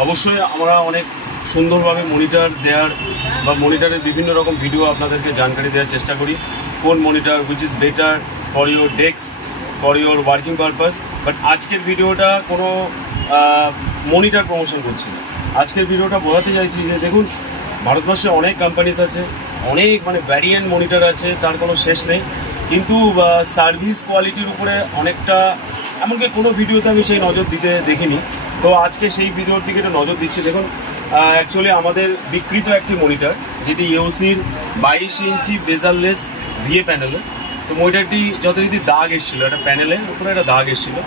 অবশ্যই আমরা অনেক সুন্দরভাবে মনিটর দেওয়ার বা মনিটরের বিভিন্ন রকম ভিডিও আপনাদেরকে জানকারি দেওয়ার চেষ্টা করি, কোন monitor which is better for your desk, for your working purpose. But আজকের ভিডিওটা কোনো মনিটর প্রমোশন করছি না। আজকের ভিডিওটা বোঝাতে চাইছি যে দেখুন, ভারতবর্ষে অনেক কোম্পানিজ আছে, অনেক ভ্যারিয়েন্ট মনিটর আছে, তার কোনো শেষ নেই, কিন্তু সার্ভিস কোয়ালিটির উপরে অনেকটা, এমনকি কোনো ভিডিওতে আমি সেই নজর দিতে দেখিনি। তো আজকে সেই ভিডিওর দিকে একটা নজর দিচ্ছি। দেখুন, অ্যাকচুয়ালি আমাদের বিকৃত একটি মনিটর, যেটি ইউসির 22 ইঞ্চি বেজারলেস ভিএ প্যানেলে। তো মনিটরটি যথারীতি দাগ এসেছিলো, একটা প্যানেলের উপরে একটা দাগ এসেছিলো।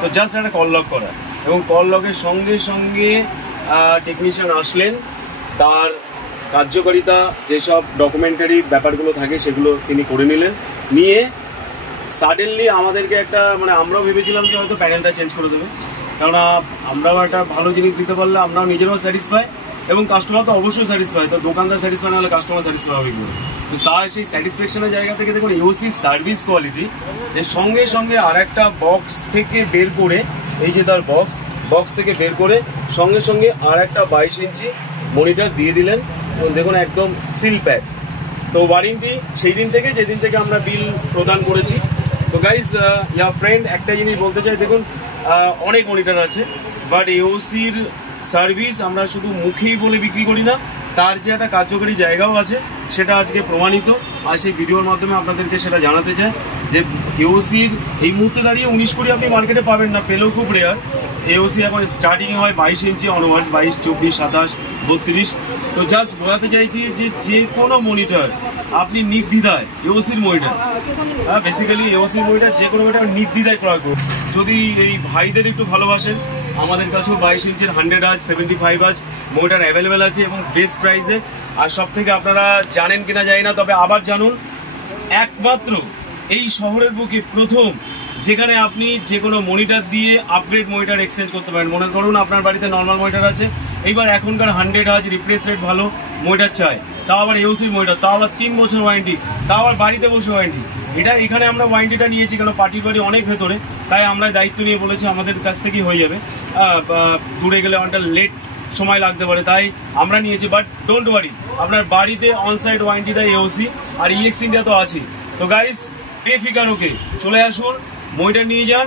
তো জাস্ট একটা কল লক করা, এবং কল লকের সঙ্গে সঙ্গে টেকনিশিয়ান আসলেন, তার কার্যকারিতা যেসব ডকুমেন্টারি ব্যাপারগুলো থাকে সেগুলো তিনি করে নিলেন। নিয়ে সাডেনলি আমাদেরকে একটা আমরাও ভেবেছিলাম যে হয়তো প্যানেলটা চেঞ্জ করে দেবে, কেননা আমরাও একটা ভালো জিনিস দিতে পারলে আমরাও নিজেরাও স্যাটিসফাই এবং কাস্টমার তো অবশ্যই স্যাটিসফাই। তো দোকানদার স্যাটিসফাই না হলে কাস্টমার স্যাটিসফাই হবে কি? তো তার সেই স্যাটিসফ্যাকশনের জায়গা থেকে দেখুন, ইউসি সার্ভিস কোয়ালিটি এর সঙ্গে সঙ্গে আর একটা বক্স থেকে বের করে, এই যে তার বক্স থেকে বের করে সঙ্গে সঙ্গে আর একটা 22 ইঞ্চি মনিটর দিয়ে দিলেন। দেখুন, একদম সিল প্যাক। তো ওয়ারেন্টি সেই দিন থেকে, যেদিন থেকে আমরা বিল প্রদান করেছি। তো গাইজ, ফ্রেন্ড, একটা জিনিস বলতে চাই, দেখুন অনেক মনিটর আছে, বাট ইউসির সার্ভিস আমরা শুধু মুখেই বলে বিক্রি করি না, তার যে একটা কার্যকরী জায়গাও আছে সেটা আজকে প্রমাণিত। আর সেই ভিডিওর মাধ্যমে আপনাদেরকে সেটা জানাতে চাই যে ইউসির এই মুহূর্তে দাঁড়িয়ে 19 কোটি আপনি মার্কেটে পাবেন না, পেলেও খুব রেয়ার। এওসি এখন স্টার্টিং হয় 22 ইঞ্চি অনওয়ার্ডস, 22, 24, 27, 32। তো জাস্ট বোঝাতে চাইছি যে কোনো মনিটর আপনি নির্দ্বিধায়, এওসির মনিটর, বেসিক্যালি এওসির মনিটর যে কোনো মনিটর নির্দ্বিধায় ক্রয় করুন। যদি এই ভাইদের একটু ভালোবাসেন, আমাদের কাছেও 22 ইঞ্চির 100 আজ 75 আজ মনিটর অ্যাভেলেবেল আছে এবং বেস্ট প্রাইসে। আর সব থেকে আপনারা জানেন কিনা জানি না, তবে আবার জানুন, একমাত্র এই শহরের বুকে প্রথম যেখানে আপনি যে কোনো মনিটর দিয়ে আপগ্রেড মনিটর এক্সচেঞ্জ করতে পারেন। মনে করুন আপনার বাড়িতে নর্মাল মনিটর আছে, এইবার এখনকার 100 আজ রিপ্লেস রেট ভালো মনিটর চাই, তাও আবার ইউসির মনিটর, তাও আবার 3 বছর ওয়ারেন্টি, তাও আবার বাড়িতে বসে ওয়ারেন্টি। এখানে আমরা ওয়ারেন্টিটা নিয়েছি কারণ পার্টির বাড়ি অনেক ভেতরে, তাই আমরা দায়িত্ব নিয়ে বলেছি আমাদের কাছ থেকেই হয়ে যাবে। দূরে গেলে অনেকটা লেট সময় লাগতে পারে, তাই আমরা নিয়েছি। বাট ডোন্ট ওয়ারি, আপনার বাড়িতে অনসাইট ওয়ারেন্টি দেয় এওসি, আর ইএক্স ইন্ডিয়া তো আছে। তো গাইস, বেফিকার ওকে চলে আসুন, মনিটর নিয়ে যান।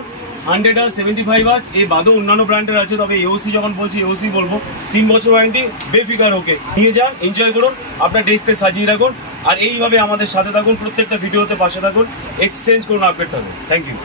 100 আর 75 আজ এই বাদেও অন্যান্য ব্র্যান্ডের আছে, তবে এওসি যখন বলছি এওসি বলবো। 3 বছর ওয়ারেন্টি, বেফিকার ওকে নিয়ে যান, এনজয় করুন, আপনার ডেস্কে সাজিয়ে রাখুন। আর এইভাবে আমাদের সাথে থাকুন, প্রত্যেকটা ভিডিওতে পাশে থাকুন, এক্সচেঞ্জ করুন, আপডেট থাকুন। Thank you.